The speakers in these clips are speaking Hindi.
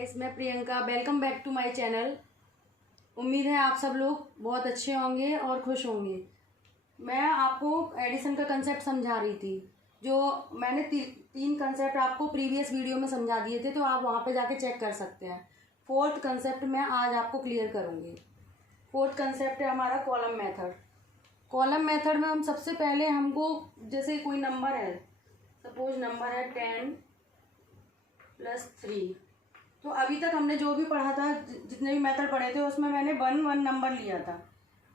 गाइस, मैं Priyanka. Welcome back to my channel. उम्मीद है आप सब लोग बहुत अच्छे होंगे और खुश होंगे। मैं आपको एडिशन का कंसेप्ट समझा रही थी, जो मैंने तीन कंसेप्ट आपको प्रीवियस वीडियो में समझा दिए थे, तो आप वहाँ पे जाके चेक कर सकते हैं। फोर्थ कंसेप्ट मैं आज आपको क्लियर करूँगी। फोर्थ कंसेप्ट है हमारा कॉलम मेथड। कॉलम मेथड में हम सबसे पहले हमको, जैसे कोई नंबर है, सपोज नंबर है 10 + 3। तो अभी तक हमने जो भी पढ़ा था, जितने भी मेथड पढ़े थे, उसमें मैंने 1 नंबर लिया था।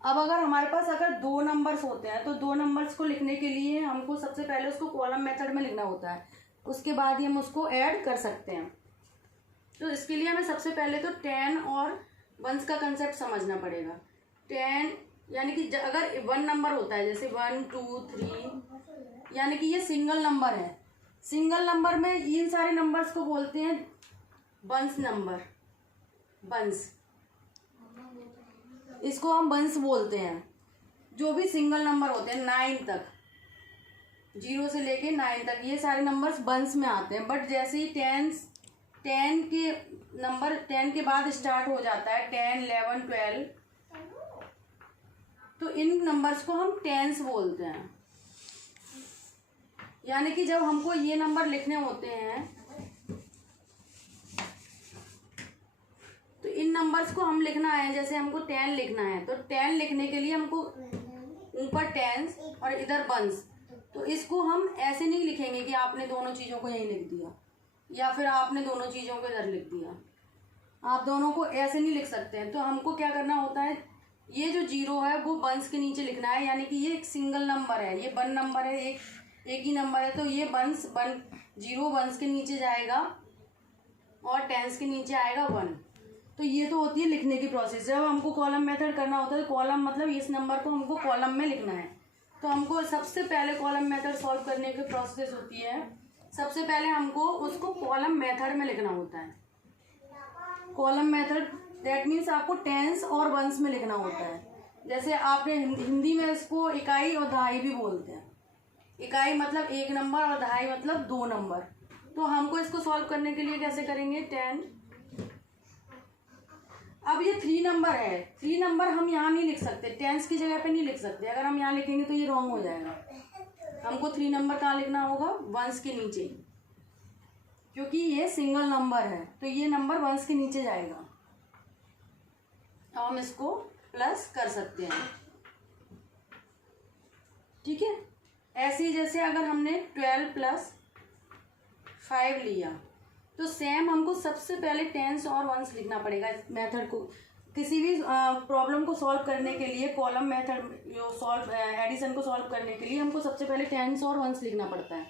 अब अगर हमारे पास अगर 2 नंबर्स होते हैं, तो 2 नंबर्स को लिखने के लिए हमको सबसे पहले उसको कॉलम मेथड में लिखना होता है। उसके बाद ही हम उसको ऐड कर सकते हैं। तो इसके लिए हमें सबसे पहले तो 10 और 1s का कंसेप्ट समझना पड़ेगा। 10 यानी कि अगर 1 नंबर होता है, जैसे 1 2 3, यानी कि ये सिंगल नंबर है। सिंगल नंबर में इन सारे नंबर्स को बोलते हैं बंस नंबर। बंस, इसको हम बंस बोलते हैं। जो भी सिंगल नंबर होते हैं 9 तक, 0 से लेके 9 तक, ये सारे नंबर्स बंस में आते हैं। बट जैसे ही 10 के नंबर 10 के बाद स्टार्ट हो जाता है, 10 11 12, तो इन नंबर्स को हम टेंस बोलते हैं। यानी कि जब हमको ये नंबर लिखने होते हैं, तो इन नंबर्स को हम लिखना है, जैसे हमको 10 लिखना है, तो 10 लिखने के लिए हमको ऊपर टेंस और इधर बंस। तो इसको हम ऐसे नहीं लिखेंगे कि आपने दोनों चीज़ों को यहीं लिख दिया, या फिर आपने दोनों चीज़ों को इधर लिख दिया। आप दोनों को ऐसे नहीं लिख सकते हैं। तो हमको क्या करना होता है, ये जो 0 है वो बंस के नीचे लिखना है। यानी कि ये एक सिंगल नंबर है, ये 1 नंबर है, एक ही नंबर है, तो ये 0 बंस के नीचे जाएगा और टेंस के नीचे आएगा 1। तो ये तो होती है लिखने की प्रोसेस। जब हमको कॉलम मेथड करना होता है, तो कॉलम मतलब इस नंबर को हमको कॉलम में लिखना है। तो हमको सबसे पहले कॉलम मेथड सॉल्व करने की प्रोसेस होती है, सबसे पहले हमको उसको कॉलम मेथड में लिखना होता है। कॉलम मेथड दैट मीन्स आपको टेंस और वंस में लिखना होता है। जैसे आपने हिंदी में इसको इकाई और दहाई भी बोलते हैं। इकाई मतलब 1 नंबर और दहाई मतलब 2 नंबर। तो हमको इसको सॉल्व करने के लिए कैसे करेंगे, 10। अब ये 3 नंबर है, 3 नंबर हम यहाँ नहीं लिख सकते, टेंस की जगह पे नहीं लिख सकते। अगर हम यहाँ लिखेंगे तो ये रॉन्ग हो जाएगा। हमको 3 नंबर कहाँ लिखना होगा, वंस के नीचे, क्योंकि ये सिंगल नंबर है, तो ये नंबर वंस के नीचे जाएगा। हम इसको प्लस कर सकते हैं, ठीक है। ऐसे ही जैसे अगर हमने 12 + 5 लिया, तो सेम हमको सबसे पहले टेंस और वंस लिखना पड़ेगा। इस मेथड को, किसी भी प्रॉब्लम को सॉल्व करने के लिए, कॉलम मेथड जो एडिशन को सॉल्व करने के लिए हमको सबसे पहले टेंस और वंस लिखना पड़ता है।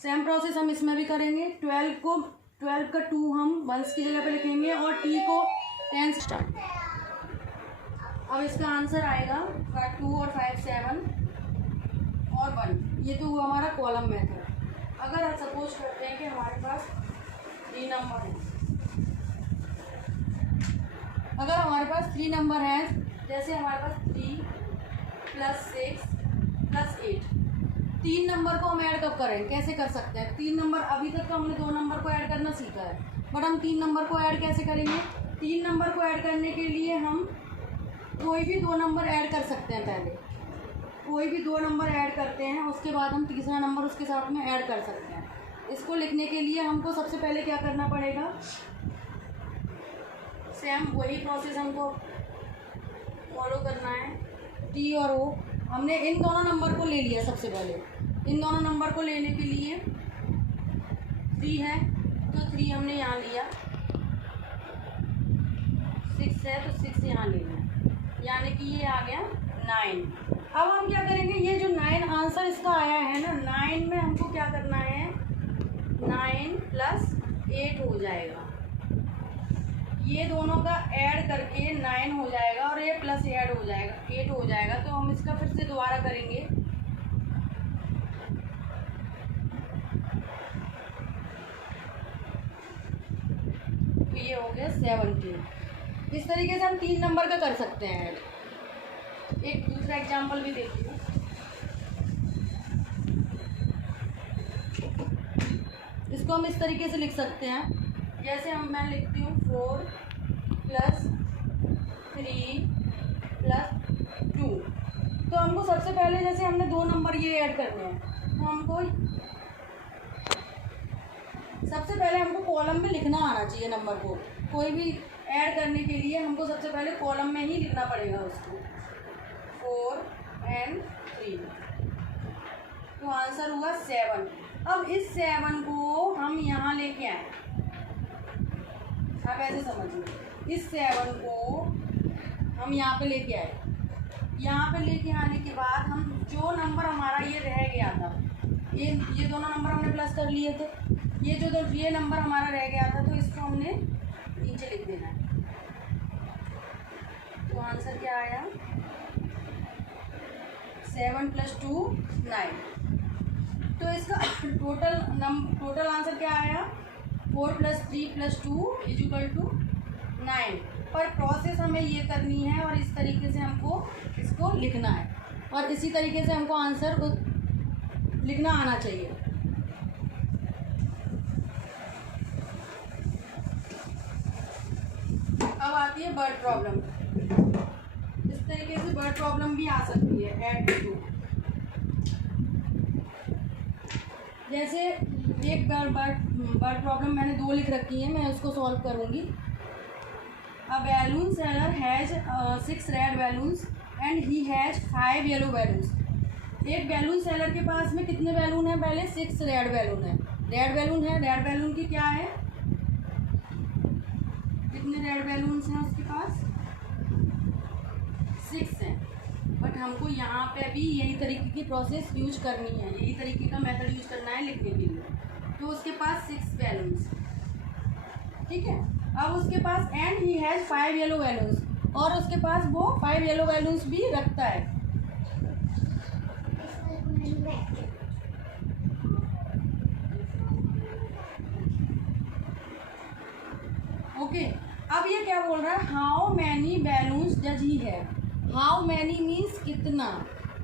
सेम प्रोसेस हम इसमें भी करेंगे। 12 का 2 हम वंस की जगह पे लिखेंगे और टी को टेंस स्टार्ट। अब इसका आंसर आएगा 2 और 5 7 और 1। ये तो हुआ हमारा कॉलम मेथड। अगर हम सपोज करते हैं कि हमारे पास 3 नंबर है, अगर हमारे पास 3 नंबर है, जैसे हमारे पास 3 + 6 + 8, 3 नंबर को हम ऐड कब करें, कैसे कर सकते हैं। 3 नंबर, अभी तक तो हमने 2 नंबर को ऐड करना सीखा है, बट हम 3 नंबर को ऐड कैसे करेंगे। 3 नंबर को ऐड करने के लिए हम कोई भी 2 नंबर ऐड कर सकते हैं। पहले कोई भी 2 नंबर ऐड करते हैं, उसके बाद हम तीसरा नंबर उसके साथ में ऐड कर सकते हैं। इसको लिखने के लिए हमको सबसे पहले क्या करना पड़ेगा, सेम वही प्रोसेस हमको फॉलो करना है। टी और ओ, हमने इन दोनों नंबर को ले लिया। सबसे पहले इन दोनों नंबर को लेने के लिए 3 है, तो 3 हमने यहाँ लिया। 6 है, तो 6 यहाँ ले लिया, यानी कि ये आ गया 9। अब हम क्या करेंगे, ये जो 9 आंसर इसका आया है ना, 9 में हमको क्या करना है, 9 + 8 हो जाएगा। ये दोनों का ऐड करके 9 हो जाएगा और ये प्लस ऐड हो जाएगा, 8 हो जाएगा। तो हम इसका फिर से दोबारा करेंगे। तो ये हो गया 17। इस तरीके से हम 3 नंबर का कर सकते हैं ऐड। एक दूसरा एग्जाम्पल भी देखिए। इसको हम इस तरीके से लिख सकते हैं, जैसे मैं लिखती हूँ 4 + 3 + 2। तो हमको सबसे पहले जैसे हमने 2 नंबर ये ऐड करने हैं, तो हमको सबसे पहले हमको कॉलम में लिखना आना चाहिए नंबर को। कोई भी ऐड करने के लिए हमको सबसे पहले कॉलम में ही लिखना पड़ेगा उसको, 4 and 3। तो आंसर हुआ 7। अब इस 7 को हम यहाँ लेके आए, आप ऐसे समझिए, इस 7 को हम यहाँ पे लेके आए। यहाँ पे लेके आने के बाद हम जो नंबर हमारा ये रह गया था, ये दोनों नंबर हमने प्लस कर लिए थे, ये नंबर हमारा रह गया था, तो इसको हमने नीचे लिख देना है। तो आंसर क्या आया, 7 + 2 9। तो इसका टोटल आंसर क्या आया, 4 + 3 + 2 = 9। पर प्रोसेस हमें ये करनी है और इस तरीके से हमको इसको लिखना है, और इसी तरीके से हमको आंसर लिखना आना चाहिए। अब आती है वर्ड प्रॉब्लम। इस तरीके से वर्ड प्रॉब्लम भी आ सकती है, ऐड टू। जैसे एक वर्ड प्रॉब्लम मैंने 2 लिख रखी है, मैं उसको सॉल्व करूंगी। A balloon seller has 6 red balloons and he has 5 yellow balloons. एक बैलून सेलर के पास में कितने बैलून है, पहले 6 रेड बैलून है। रेड बैलून है, रेड बैलून की क्या है, कितने रेड बैलून्स हैं उसके पास, 6 हैं। बट हमको यहाँ पे भी यही तरीके की प्रोसेस यूज करनी है, यही तरीके का मेथड यूज करना है लिखने के लिए। तो उसके पास 6 बैलून्स, ठीक है। अब उसके पास and he has 5 yellow balloons, और उसके पास वो 5 येलो बैलून्स भी रखता है। ओके, अब ये क्या बोल रहा है, how many balloons does he have. How many means कितना,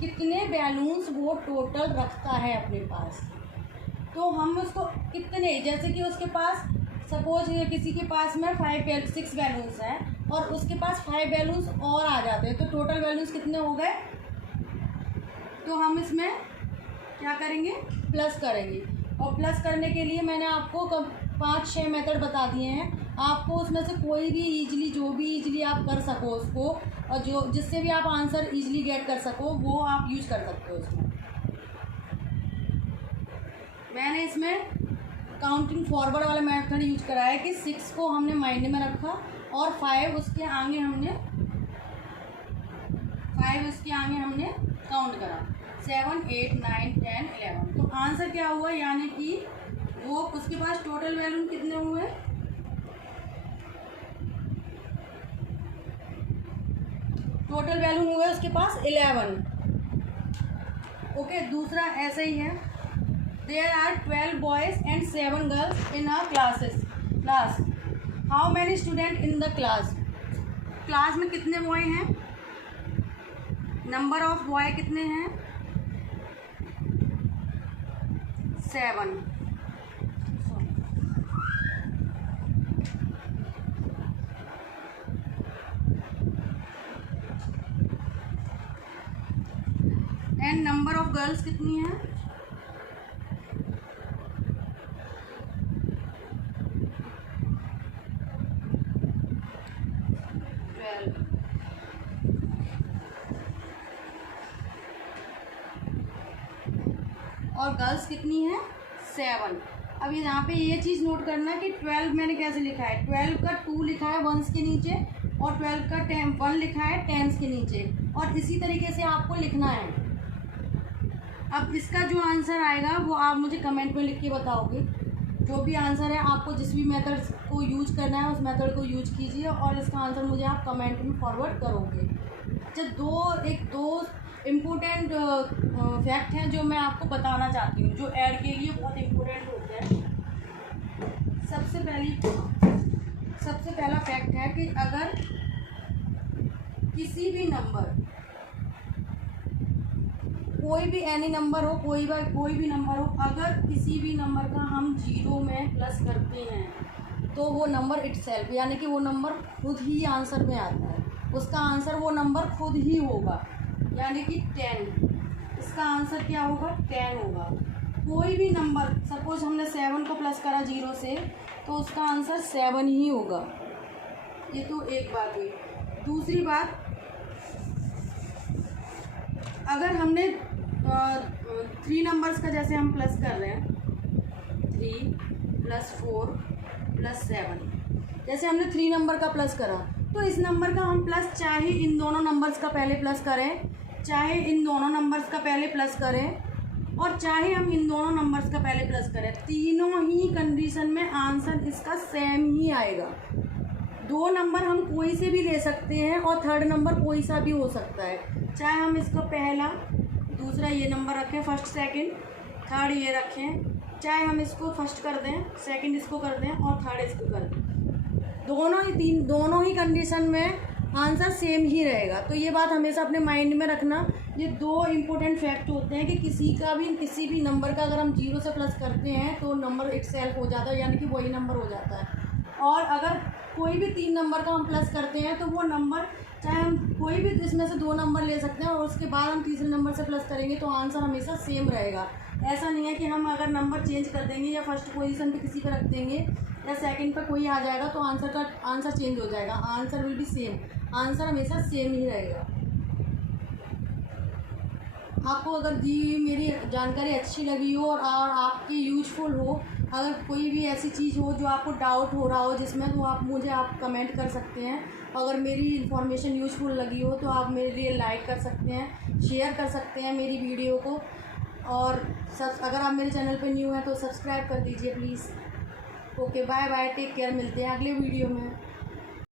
कितने बैलून्स वो टोटल रखता है अपने पास। तो हम उसको कितने, जैसे कि उसके पास सपोज किसी के पास में 6 बैलून्स हैं और उसके पास 5 बैलून्स और आ जाते हैं, तो टोटल बैलून्स कितने हो गए। तो हम इसमें क्या करेंगे, प्लस करेंगे। और प्लस करने के लिए मैंने आपको 5-6 मेथड बता दिए हैं। आपको उसमें से कोई भी ईजिली आप कर सको उसको, और जिससे भी आप आंसर ईजिली गेट कर सको, वो आप यूज कर सकते हो उसमें। मैंने इसमें काउंटिंग फॉरवर्ड वाला मेथड यूज करा है कि 6 को हमने मायने में रखा और 5 उसके आगे हमने काउंट करा, 7 8 9 10 11। तो आंसर क्या हुआ, यानी कि वो उसके पास टोटल बैलून कितने हुए, टोटल बैलून हुए उसके पास 11। ओके, दूसरा ऐसा ही है, there are 12 boys and 7 girls in a class. How many student in the class. Class में कितने बॉय हैं, नंबर ऑफ बॉय कितने हैं, 7। एंड नंबर ऑफ गर्ल्स कितनी है, 12। और गर्ल्स कितनी है, 7। अब यहाँ पे ये चीज़ नोट करना कि 12 मैंने कैसे लिखा है, 12 का 2 लिखा है 1s के नीचे, और 12 का 1 लिखा है 10s के नीचे, और इसी तरीके से आपको लिखना है। अब इसका जो आंसर आएगा वो आप मुझे कमेंट में लिख के बताओगे। जो भी आंसर है, आपको जिस भी मेथड को यूज करना है उस मेथड को यूज कीजिए, और इसका आंसर मुझे आप कमेंट में फॉरवर्ड करोगे। अच्छा, दो इम्पोर्टेंट फैक्ट हैं जो मैं आपको बताना चाहती हूँ, जो ऐड के लिए बहुत इम्पोर्टेंट होते हैं। सबसे पहला फैक्ट है कि अगर किसी भी नंबर कोई भी एनी नंबर हो, कोई भी नंबर हो, अगर किसी भी नंबर का हम 0 में प्लस करते हैं तो वो नंबर इटसेल्फ, यानी कि वो नंबर खुद ही आंसर में आता है, उसका आंसर वो नंबर खुद ही होगा, यानी कि 10। इसका आंसर क्या होगा? 10 होगा। कोई भी नंबर, सपोज हमने 7 को प्लस करा 0 से, तो उसका आंसर 7 ही होगा। ये तो एक बात हुई। दूसरी बात, अगर हमने 3 नंबर्स का जैसे हम प्लस कर रहे हैं, 3 + 4 + 7, जैसे हमने 3 नंबर का प्लस करा, तो इस नंबर का हम प्लस चाहे इन दोनों नंबर्स का पहले प्लस करें, चाहे इन दोनों नंबर्स का पहले प्लस करें, और चाहे हम इन दोनों नंबर्स का पहले प्लस करें, तीनों ही कंडीशन में आंसर इसका सेम ही आएगा। 2 नंबर हम कोई से भी ले सकते हैं और थर्ड नंबर कोई सा भी हो सकता है, चाहे हम इसको पहला दूसरा ये नंबर रखें, फर्स्ट सेकंड, थर्ड ये रखें, चाहे हम इसको फर्स्ट कर दें, सेकंड इसको कर दें और थर्ड इसको कर दें, दोनों ही कंडीशन में आंसर सेम ही रहेगा। तो ये बात हमेशा अपने माइंड में रखना। ये 2 इम्पोर्टेंट फैक्ट होते हैं कि किसी भी नंबर का अगर हम 0 से प्लस करते हैं तो नंबर इटसेल्फ हो जाता है, यानी कि वही नंबर हो जाता है। और अगर कोई भी 3 नंबर का हम प्लस करते हैं तो वो नंबर, चाहे हम कोई भी इसमें से 2 नंबर ले सकते हैं और उसके बाद हम तीसरे नंबर से प्लस करेंगे तो आंसर हमेशा सेम रहेगा। ऐसा नहीं है कि हम अगर नंबर चेंज कर देंगे या फर्स्ट पोजीशन पे किसी पे रख देंगे या सेकंड पे कोई आ जाएगा तो आंसर चेंज हो जाएगा। Answer will be same, answer हमेशा सेम ही रहेगा। आपको अगर दी हुई मेरी जानकारी अच्छी लगी हो और आपकी यूजफुल हो, अगर कोई भी ऐसी चीज़ हो जो आपको डाउट हो रहा हो जिसमें, तो आप कमेंट कर सकते हैं। अगर मेरी इन्फॉर्मेशन यूजफुल लगी हो तो आप मेरे लिए लाइक कर सकते हैं, शेयर कर सकते हैं मेरी वीडियो को, और अगर आप मेरे चैनल पर न्यू हैं तो सब्सक्राइब कर दीजिए please. Okay, bye bye, take care, मिलते हैं अगले वीडियो में।